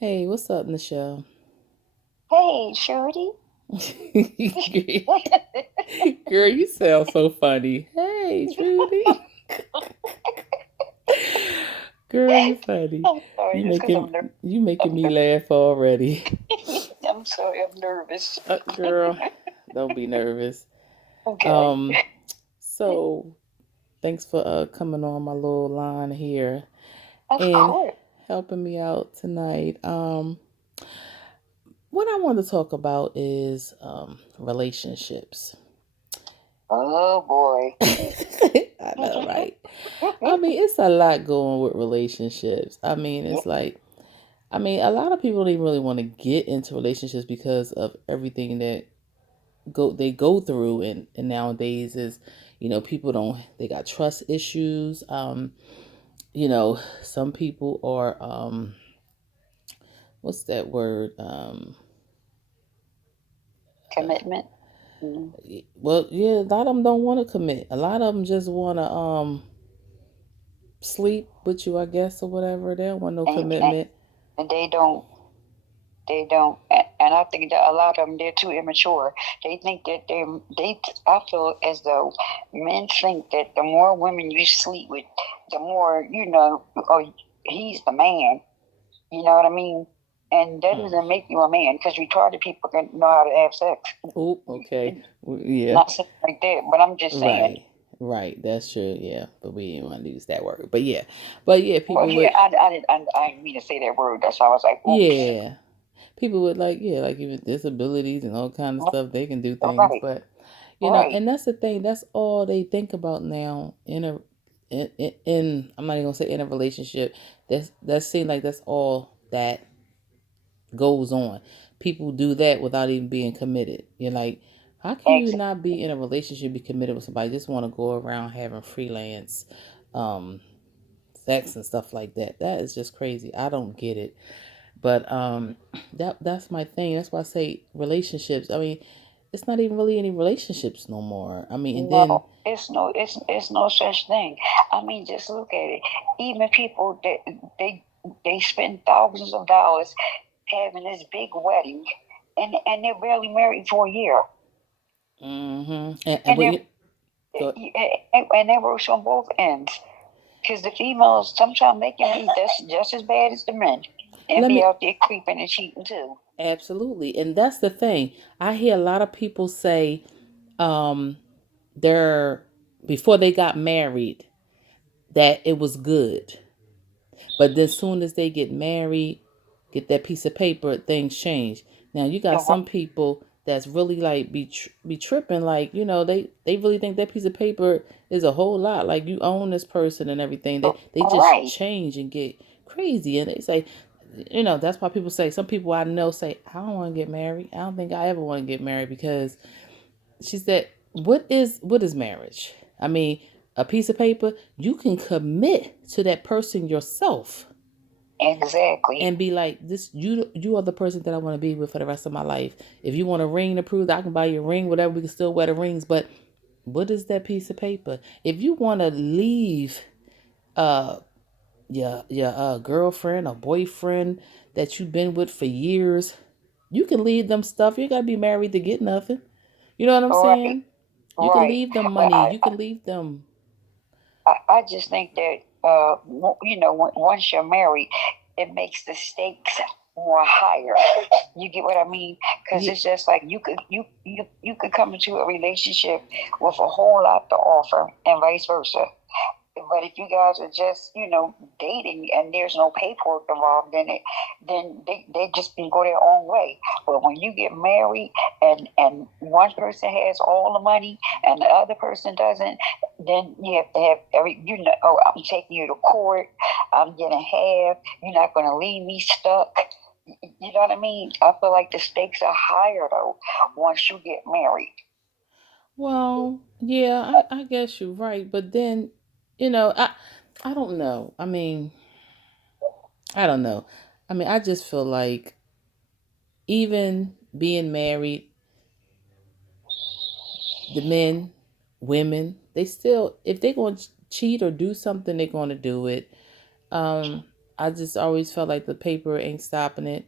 Hey, what's up, Nichelle? Hey, Shorty. Girl, you sound so funny. Hey, Trudy. Girl, you funny. I'm sorry, You just because making you making me laugh already. I'm sorry, I'm nervous. Girl, don't be nervous. Okay, Um, so thanks for coming on my little line here of and course. helping me out tonight. What I want to talk about is relationships. Oh boy. I know, right? I mean, it's a lot going with relationships. I mean, Yeah, it's like, I mean, a lot of people don't even really want to get into relationships because of everything that they go through, and nowadays is, people don't they got trust issues. Some people are what's that word? commitment. Mm. Well, yeah, a lot of them don't want to commit. A lot of them just want to sleep with you, I guess, or whatever. They don't want no And, and commitment. and they don't, and I think that a lot of them they're too immature. They think that they. I feel as though men think that the more women you sleep with, the more oh, he's the man. You know what I mean? And that Mm. doesn't make you a man because retarded people can know how to have sex. Oh, okay. Yeah. Not saying like that, but I'm just saying. Right. Right. That's true. Yeah. But we didn't want to use that word. But yeah. But yeah, Well, people yeah, would, I didn't mean to say that word. That's why I was like, oops. yeah. People would like, yeah, like even disabilities and all kind of stuff, they can do things. Right, But, right. and that's the thing. That's all they think about now in I'm not even going to say in a relationship. That seems like that's all that goes on. People do that without even being committed. You're like, how can you Exactly. not be in a relationship, be committed with somebody, just want to go around having freelance um, sex and stuff like that? That is just crazy. I don't get it. But that's my thing. That's why I say relationships. I mean, it's not even really any relationships no more. I mean, and then No, it's no such thing. I mean, just look at it. Even people that they spend thousands of dollars having this big wedding, and they're barely married for a year, and and but they're you go and that works on both ends. Because the females sometimes they can be just as bad as the men and let be me out there creeping and cheating too. absolutely, and that's the thing. I hear a lot of people say, um, they're before they got married that it was good, but then soon as they get married, get that piece of paper, things change. Now you got You're right. some people that's really like be tripping, like they really think that piece of paper is a whole lot, like you own this person and everything. They just Right. change and get crazy, and they say, that's why people say, some people I know say, I don't want to get married. I don't think I ever want to get married because she said, what is marriage? I mean, a piece of paper, you can commit to that person yourself Exactly. and be like, this, you are the person that I want to be with for the rest of my life. If you want a ring to prove that, I can buy you a ring, whatever, we can still wear the rings. But what is that piece of paper? If you want to leave uh your girlfriend or boyfriend that you've been with for years, you can leave them stuff. You gotta be married to get nothing. You know what I'm Right. saying? You can Right. leave them But money. You can leave them. I just think that once you're married, it makes the stakes more higher. You get what I mean? Because Yeah. it's just like you could come into a relationship with a whole lot to offer, and vice versa. But if you guys are just, dating and there's no paperwork involved in it, then they just can go their own way. But when you get married and one person has all the money and the other person doesn't, then you have to have oh, I'm taking you to court, I'm getting half, you're not going to leave me stuck. You know what I mean? I feel like the stakes are higher though once you get married. Well, yeah, I guess you're right. But then, I don't know. I mean, I don't know. I mean, I just feel like even being married, the men, women, they still, if they're going to cheat or do something, they're going to do it. Um, I just always felt like the paper ain't stopping it.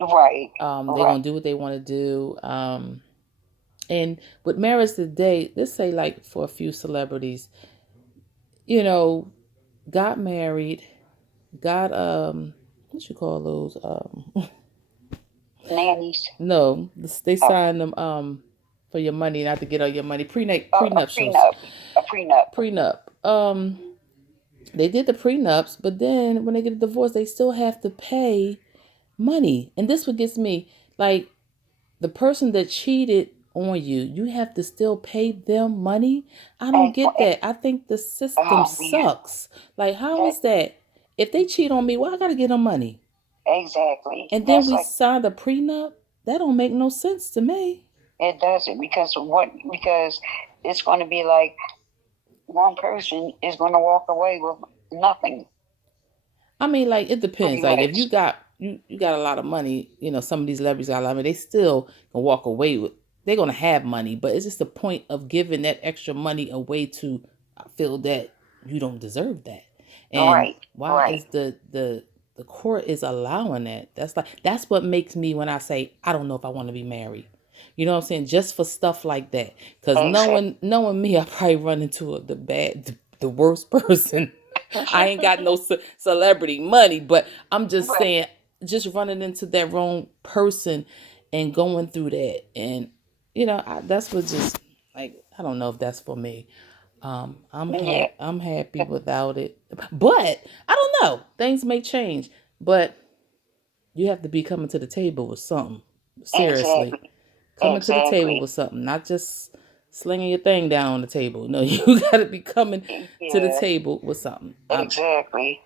Right. They're Right. gonna do what they want to do. And with marriage today, let's say like for a few celebrities, you know, got married, got what you call those Nannies. no, they Oh, signed them for your money, not to get all your money, a prenuptials, prenup. A prenup. prenup. They did the prenups, but then when they get a divorce, they still have to pay money. And this what gets me, like the person that cheated on you, you have to still pay them money. I don't get And that. I think the system oh man, sucks. Like, how that is that? If they cheat on me, well, I gotta get them money. exactly. And then That's we like signed a prenup. That don't make no sense to me. it doesn't because what because it's going to be like one person is going to walk away with nothing, I mean, like it depends. pretty Like if you much. got you got a lot of money, some of these celebrities got a lot of money, they still can walk away with. They're gonna have money, but it's just the point of giving that extra money away to feel that you don't deserve that. And Right. why Right. is the court is allowing that? That's what makes me when I say I don't know if I want to be married. You know what I'm saying? Just for stuff like that. Because Exactly. knowing me, I probably run into the worst person. I ain't got no celebrity money, but I'm just Right. saying, just running into that wrong person and going through that, and that's what just like I don't know if that's for me. Yeah. I'm happy without it, but I don't know. Things may change, but you have to be coming to the table with something. Seriously, Exactly. coming to the table Exactly. with something, not just slinging your thing down on the table. No, you got to be coming to the Yeah. table with something. Exactly.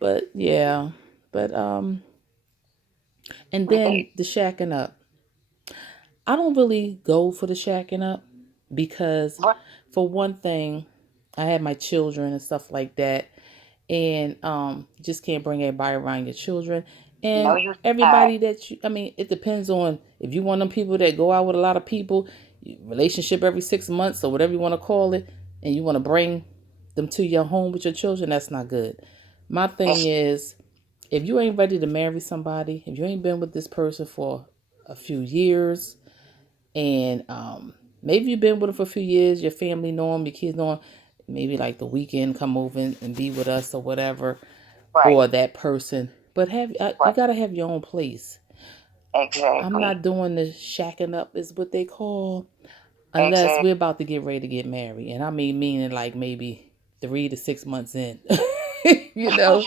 But yeah, but and then Right. the shacking up. I don't really go for the shacking up because, But for one thing, I have my children and stuff like that, and just can't bring everybody around your children no, and you not. everybody that you. I mean, it depends on if you want them people that go out with a lot of people, relationship every 6 months or whatever you want to call it, and you want to bring them to your home with your children. That's not good. My thing It's is if you ain't ready to marry somebody, if you ain't been with this person for a few years, and maybe you've been with them for a few years, your family know them, your kids know them, maybe like the weekend come over and be with us or whatever, right. or that person. But you Right. gotta have your own place. I'm Exactly. not doing the shacking up is what they call unless Exactly. we're about to get ready to get married, and I mean meaning like maybe 3 to 6 months in. you know,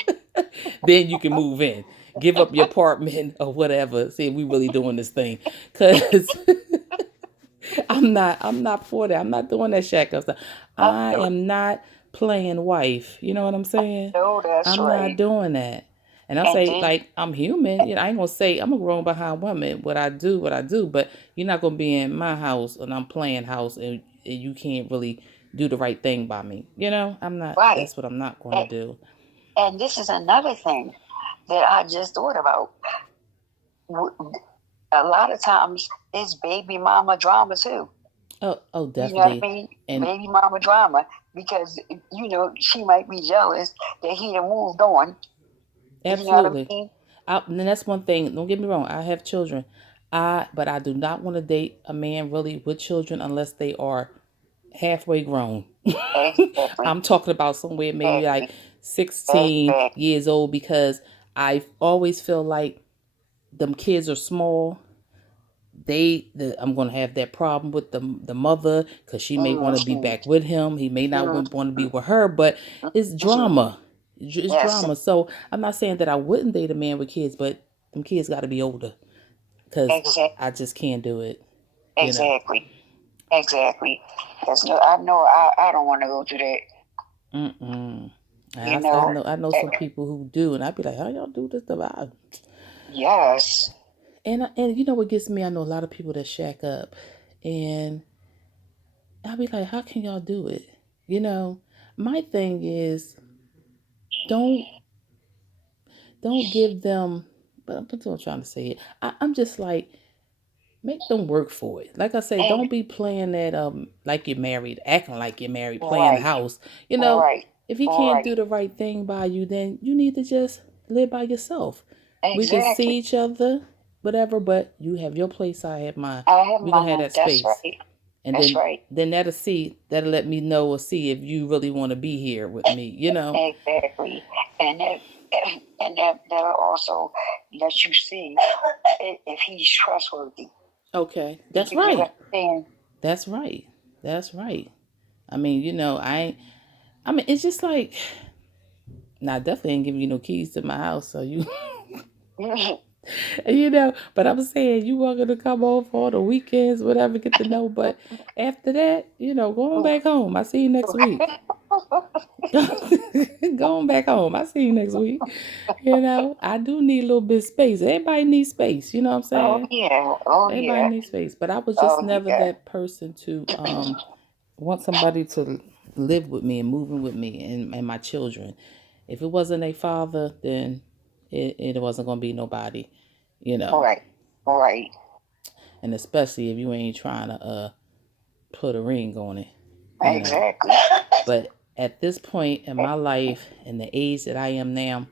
then you can move in, give up your apartment or whatever. See if we really doing this thing, cause I'm not for that. I'm not doing that shack up stuff. I I know. am not playing wife. You know what I'm saying? No, that's I'm not right. doing that. And I'll And say then like I'm human. I ain't gonna say I'm a grown behind woman. What I do, but you're not gonna be in my house and I'm playing house and you can't really do the right thing by me. I'm not. right. That's what I'm not going to And, do. and this is another thing that I just thought about. A lot of times it's baby mama drama too. Oh, You know what I definitely. mean? And Baby mama drama because she might be jealous that he done moved on. You know what I absolutely. mean? And that's one thing. Don't get me wrong. I have children. But I do not want to date a man really with children unless they are halfway grown. Exactly. I'm talking about somewhere maybe like Exactly. 16 Exactly. years old because I always feel like them kids are small. I'm gonna have that problem with the mother because she may want to be Mm-hmm. back with him. He may not want to be with her, but it's Mm-hmm. drama. It's Yes. drama. So I'm not saying that I wouldn't date a man with kids, but them kids got to be older because Exactly. I just can't do it. You know. Exactly. Exactly. Because no, I know I don't want to go through that. Mm-mm. You I know. know some people who do, and I'd be like, how y'all do this stuff? Yes. And you know what gets me? I know a lot of people that shack up, and I'll be like, how can y'all do it? My thing is don't give them. But I'm still trying to say it. I'm just like make them work for it. Like I say, And don't be playing that like you're married, acting like you're married, playing right. house. Right. if he can't do Right. the right thing by you, then you need to just live by yourself. We can see Exactly. each other, whatever, but you have your place, I have mine. I have We're gonna have mine. that That's space. right. And That's right. then that'll let me know or see if you really want to be here with me. Exactly. And that that'll also let you see if he's trustworthy. Okay. That's You get right. what I'm saying? That's right. That's right. I mean, I mean, it's just like, nah, I definitely ain't giving you no keys to my house, so you but I'm saying you are gonna come over on the weekends, whatever, get to know. But after that, go on back home. I see you next week. Going back home. I see you next week. I do need a little bit of space. Everybody needs space. You know what I'm Oh saying? yeah. Oh Everybody yeah. needs space. But I was just Oh never yeah. that person to want somebody to live with me and moving with me and my children. If it wasn't a father, then it wasn't gonna be nobody. You know. Right. Right. And especially if you ain't trying to put a ring on it. You know. Exactly. But at this point in my life and the age that I am now,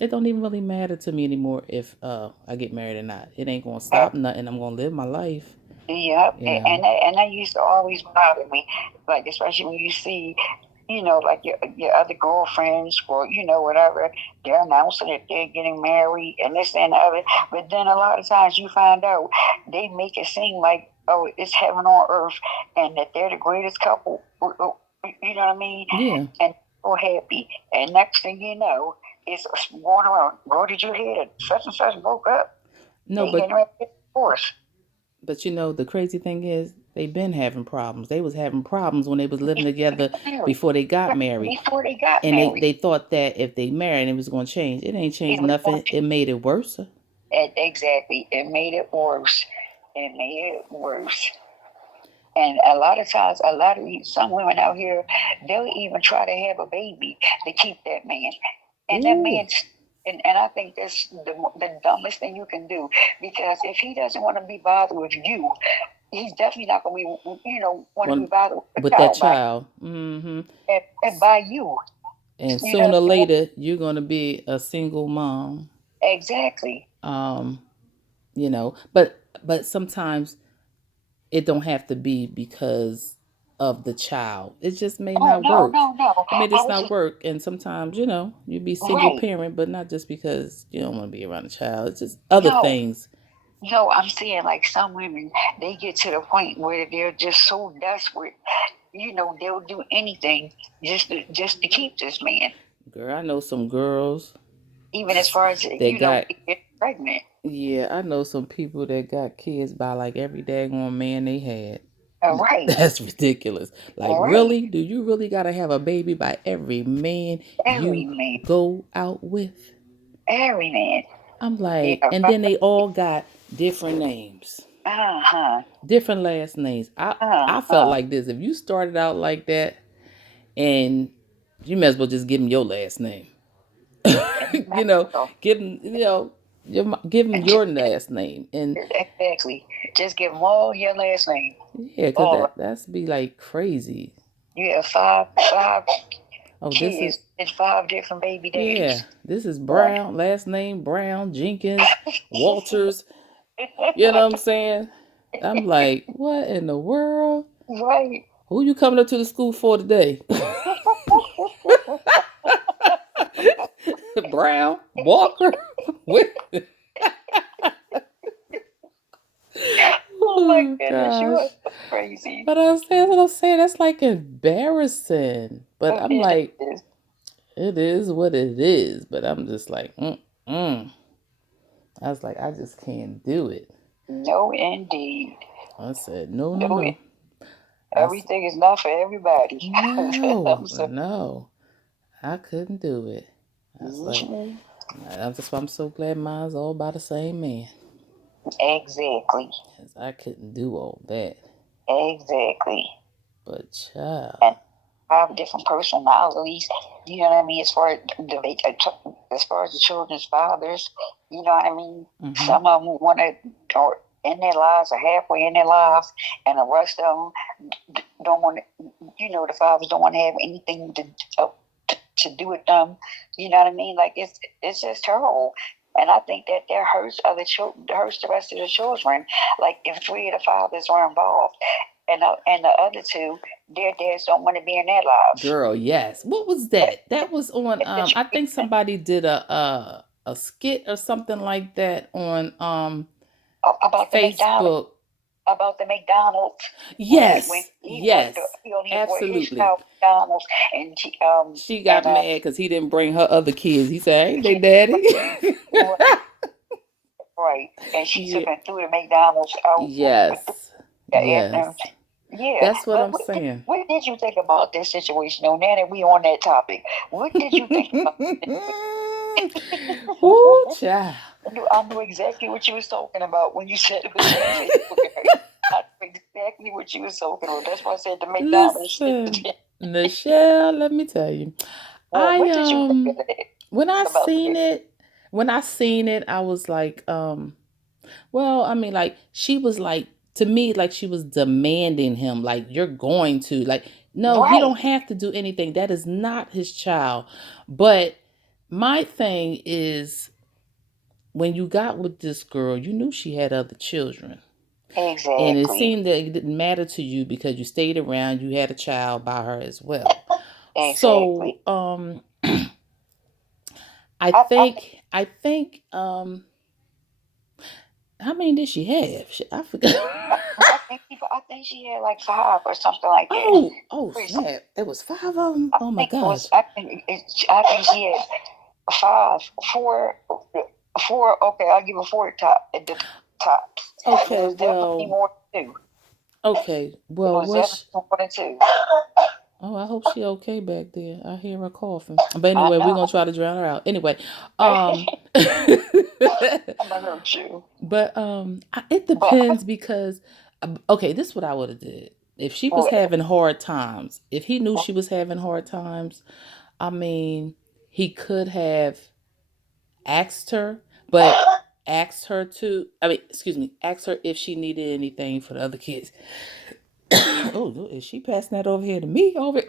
it don't even really matter to me anymore if I get married or not. It ain't gonna stop nothing. I'm gonna live my life. Yep, You know. and that used to always bother me, like especially when you see, like your other girlfriends or whatever, they're announcing that they're getting married and this and the other. But then a lot of times you find out they make it seem like, oh, it's heaven on earth and that they're the greatest couple. You know what I mean? Yeah. And so happy. And next thing you know, it's going around. Girl, did you hear that such and such broke up? No, They getting ready to get divorced. but the crazy thing is they've been having problems. They was having problems when they was living together Married. before they got married. Before they got And married. they thought that if they married it was gonna change. It ain't changed It was nothing. It made it worse. exactly. It made it worse. It made it worse. And a lot of times, some women out here, they'll even try to have a baby to keep that man. And that Ooh. man, and I think that's the dumbest thing you can do, because if he doesn't want to be bothered with you, he's definitely not going to be, want to be bothered with the With that child child. Mm-hmm. and by you. And You know, sooner or later you're gonna be a single mom. exactly. Um, but sometimes it don't have to be because of the child. It just may Oh not no, work. no, no. It may I just was not work. And sometimes, you be single right. parent, but not just because you don't want to be around a child. It's just other No, things. no. I'm saying like some women, they get to the point where they're just so desperate. They'll do anything just to keep this man, Girl, I know some girls even as far as that got get pregnant. yeah, I know some people that got kids by like every daggone man they had. Right, That's ridiculous. Like, right. really? Do you really gotta have a baby by every man Every you man, go out with? every man. I'm like, Yeah. and then they all got different names, Uh huh. different last names. I felt Huh. like this. If you started out like that, and you may as well just give them your last name. you know, give them, give them your last name, and Exactly. Just give them all your last name. yeah, cause All. that's be like crazy. You have five Oh, this is kids and five different baby yeah, daddies. this is Right. Brown, last name Brown, Jenkins, Walters. You know what I'm saying? I'm like, what in the world? Right. Who you coming up to the school for today? Brown, Walker. Oh my Oh goodness, you gosh. are so crazy. But that's what I'm saying. That's like embarrassing. But I'm It like, is. it is what it is. But I'm just like, mm. I was like, I just can't do it. No, indeed. I said, no, no, No, no. everything is not for everybody. No, I'm so, no. I couldn't do it. I was like, mhm. that's why I'm so glad mine's all by the same man. Exactly. 'Cause I couldn't do all that. Exactly. But child. And have different personalities. You know what I mean? As far as the children's fathers, you know what I mean. Mm-hmm. Some of them want to, or in their lives, or halfway in their lives, and the rest of them don't want to. The fathers don't want to have anything to do with them. You know what I mean? Like it's just terrible. And I think that hurts other children, hurts the rest of the children. Like if 3 of the fathers are involved, and the other 2, their dads don't want to be in their lives. Girl, yes. What was that? That was on I think somebody did a skit or something like that on about the Facebook. About the McDonald's. Yes. When he Yes. he only brought his Absolutely. child McDonald's, and She got mad because he didn't bring her other kids. He said, "Ain't they daddy?" Right. And she took him through the McDonald's out. Yes. Yes. Yeah. That's what I'm saying. What did you think about this situation? Now that we on that topic, what did you think about this? Ooh, child. I knew exactly what you was talking about when you said it was Facebook. I knew exactly what you was talking about. That's why I said the McDonald's. Listen, Nichelle, let me tell you. What did you think of it? When I seen it, I was like, well, I mean, like, she was like, to me, like, she was demanding him, like, you're going to, like, no, Right. You don't have to do anything. That is not his child. But my thing is, when you got with this girl, you knew she had other children. Exactly. And it seemed that it didn't matter to you because you stayed around, you had a child by her as well. Exactly. So, I think how many did she have? I forgot. I think she had like 5 or something like that. Oh, snap! It was 5 of them. Oh my gosh! I think she had 5, 4. Okay, I'll give her 4 at the top. Okay, definitely more than 2. Okay, well, what's more than 2? Oh, I hope she okay back there. I hear her coughing. But anyway, we're gonna try to drown her out. Anyway, I'm gonna hurt you. But it depends because okay, this is what I would have did if she was having hard times. If he knew she was having hard times, I mean, he could have asked her, but asked her if she needed anything for the other kids. Oh, is she passing that over here to me? Over.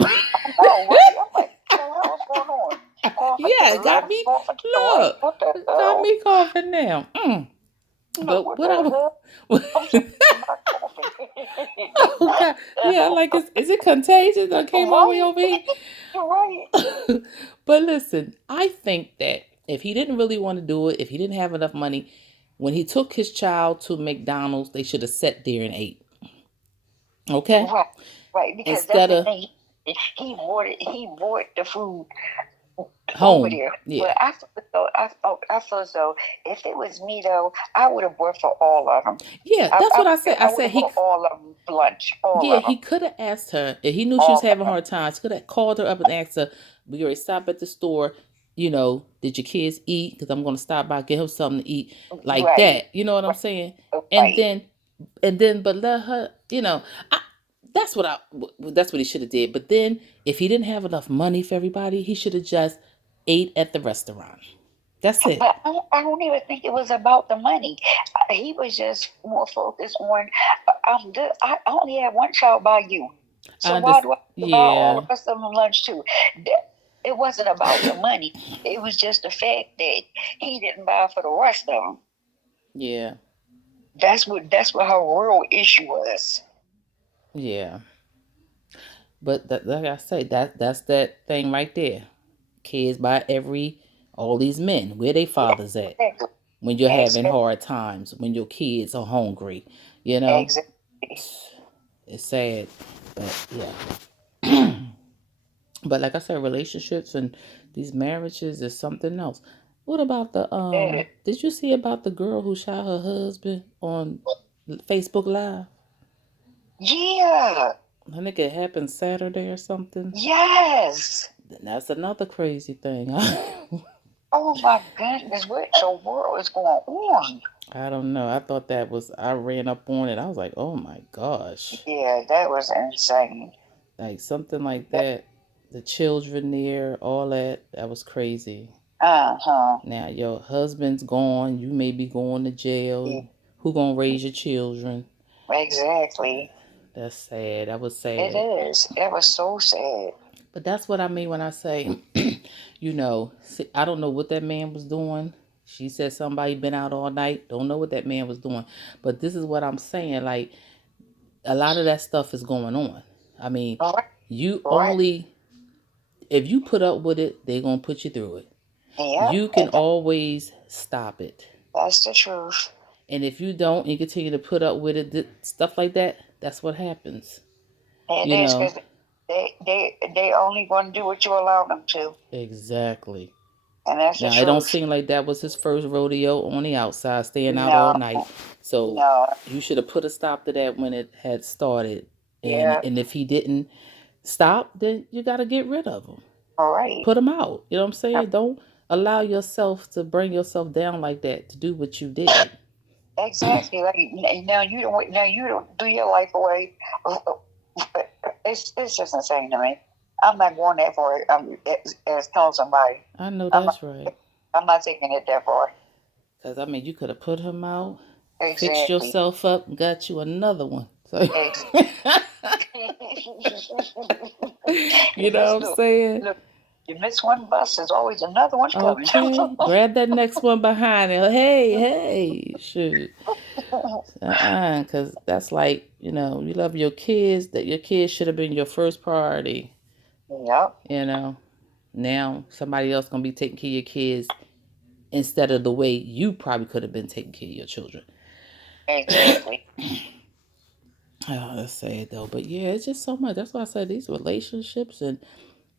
Yeah, got me. Look, got me coughing now. But what I was. Oh God. Yeah, like is it contagious? I came all the way over here. Right. But listen, I think that if he didn't really want to do it, if he didn't have enough money, when he took his child to McDonald's, they should have sat there and ate. Okay. Right. Because instead that's the thing. He bought the food home. Over there. Yeah. But I feel so. If it was me though, I would have worked for all of them. Yeah, that's what I said. I said he all of them lunch. He could have asked her if he knew she was having hard times. Could have called her up and asked her. We already stopped at the store. You know, did your kids eat? Because I'm going to stop by, get him something to eat, like that. You know what I'm saying? And then, but let her. You know, that's what he should have did. But then, if he didn't have enough money for everybody, he should have just ate at the restaurant. That's it. But I don't even think it was about the money. He was just more focused on, I only had one child by you. So why do I buy all the rest of them lunch too? It wasn't about the money. It was just the fact that he didn't buy for the rest of them. Yeah. That's what her real issue was. Yeah. But like I say, that's that thing right there. Kids by all these men. Where they fathers at? When you're having hard times, when your kids are hungry, you know? Exactly. It's sad, but yeah. But like I said, relationships and these marriages is something else. What about the did you see about the girl who shot her husband on Facebook Live? Yeah. I think it happened Saturday or something. Yes. That's another crazy thing. Oh my goodness, what the world is going on? I don't know. I thought I ran up on it. I was like, oh my gosh. Yeah, that was insane. Like something like that. The children there, all that was crazy. Now your husband's gone. You may be going to jail. Yeah. Who gonna raise your children? Exactly. That's sad. That was sad. It is. That was so sad. But that's what I mean when I say, I don't know what that man was doing. She said somebody been out all night. Don't know what that man was doing. But this is what I'm saying. Like, a lot of that stuff is going on. I mean, Right. you Right. only, if you put up with it, they're going to put you through it. Yeah. You can always stop it. That's the truth. And if you don't and you continue to put up with it, stuff like that, that's what happens. And You it's know? because they only going to do what you allow them to. Exactly. And that's the Now, truth. it don't seem like that was his first rodeo on the outside, staying out No. all night. So No. you should have put a stop to that when it had started. Yeah. And if he didn't stop, then you got to get rid of him. All right. Put him out. You know what I'm saying? Don't allow yourself to bring yourself down like that to do what you did. Exactly. Like now you don't do your life away. It's just insane to me. I'm not going that far. As telling somebody. I know that's right. I'm not taking it that far. Because, I mean, you could have put him out, Exactly. fixed yourself up, and got you another one. So, you know what I'm saying? Look, you miss one bus, there's always another one coming. Okay, grab that next one behind it. Hey, shoot. Because that's like, you love your kids, that your kids should have been your first priority. Yep. Now somebody else going to be taking care of your kids instead of the way you probably could have been taking care of your children. Exactly. Let's say it though. But yeah, it's just so much. That's why I said these relationships and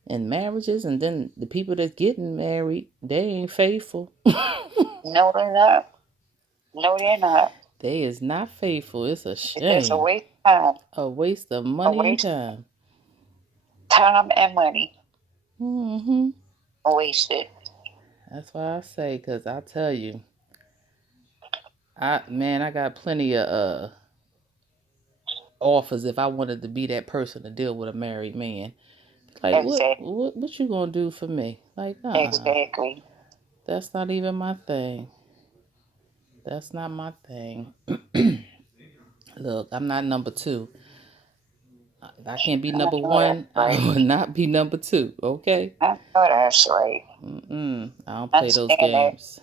marriages, and then the people that's getting married, they ain't faithful. No, they're not. No, they're not. They is not faithful. It's a shame. It's a waste of time. A waste of money and time. Time and money. Mm-hmm. Wasted. That's why I say, because I tell you, I got plenty of offers if I wanted to be that person to deal with a married man. Like, exactly. what you gonna do for me? Like, exactly. That's not even my thing. That's not my thing. Look, I'm not number 2. I can't be number 1. Right. I will not be number 2. Okay. I know that's right. I don't play those games.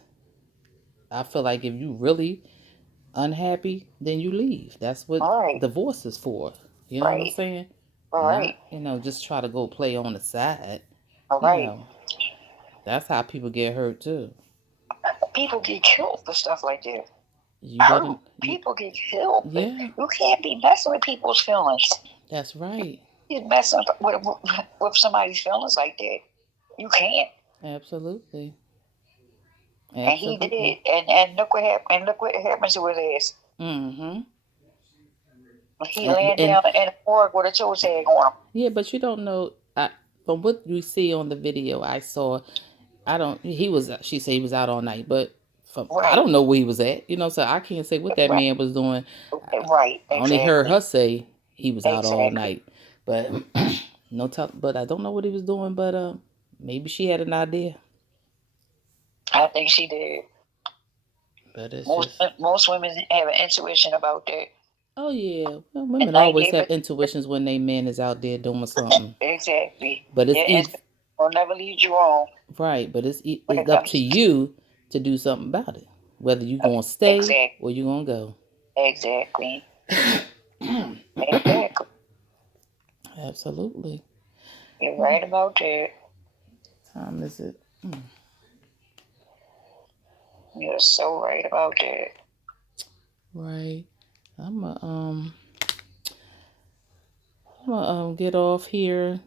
I feel like if you really unhappy, then you leave. That's what divorce is for. You know what I'm saying? Right. Not, just try to go play on the side. All right. That's how people get hurt too. People get killed for stuff like that. People get killed. Yeah. You can't be messing with people's feelings. That's right. You're messing with somebody's feelings like that. You can't. Absolutely. And he did. And look what happened. And look what happened to his ass. Mm-hmm. He laying down in the morgue with a toe tag on him. Yeah, but you don't know. From what you see on the video I saw, she said he was out all night, but I don't know where he was at. So I can't say what that man was doing. Right. I only heard her say he was out all night. But but I don't know what he was doing, but maybe she had an idea. I think she did. But it's most women have an intuition about that. Oh yeah, well, women always have intuitions when they man is out there doing something. Exactly. But it's will never lead you wrong. Right, but it's up to you to do something about it. Whether you're gonna stay or you're gonna go. Exactly. Exactly. Absolutely. You're right about that. Time is it? You're so right about that. Right. I'm gonna get off here,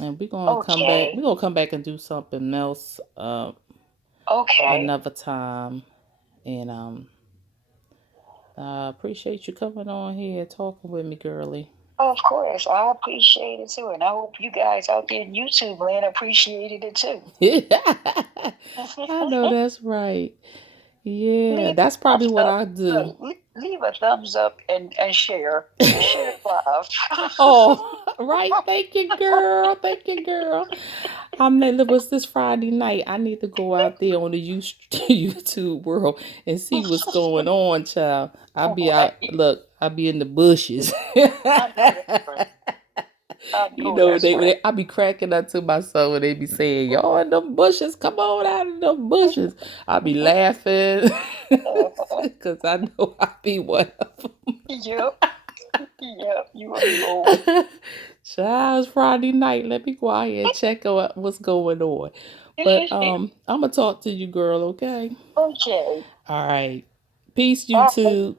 and we're gonna come back. We're gonna come back and do something else. Another time, and I appreciate you coming on here talking with me, girly. Of course, I appreciate it too, and I hope you guys out there in YouTube land appreciated it too. I know that's right. Yeah, that's probably what I do. Leave a thumbs up and share. Share love. Oh, right. Thank you, girl. Thank you, girl. What's this Friday night? I need to go out there on the YouTube world and see what's going on, child. I'll be out. Look, I'll be in the bushes. I You know know, that's right. I be cracking up to myself when they be saying, y'all in them bushes, come on out of them bushes. I be laughing because I know I be one of Yep. Yep. You will be bold. them. Child, it's Friday night. Let me go out here and check out what's going on. But I'm gonna talk to you, girl, okay? Okay. All right. Peace, Bye. YouTube.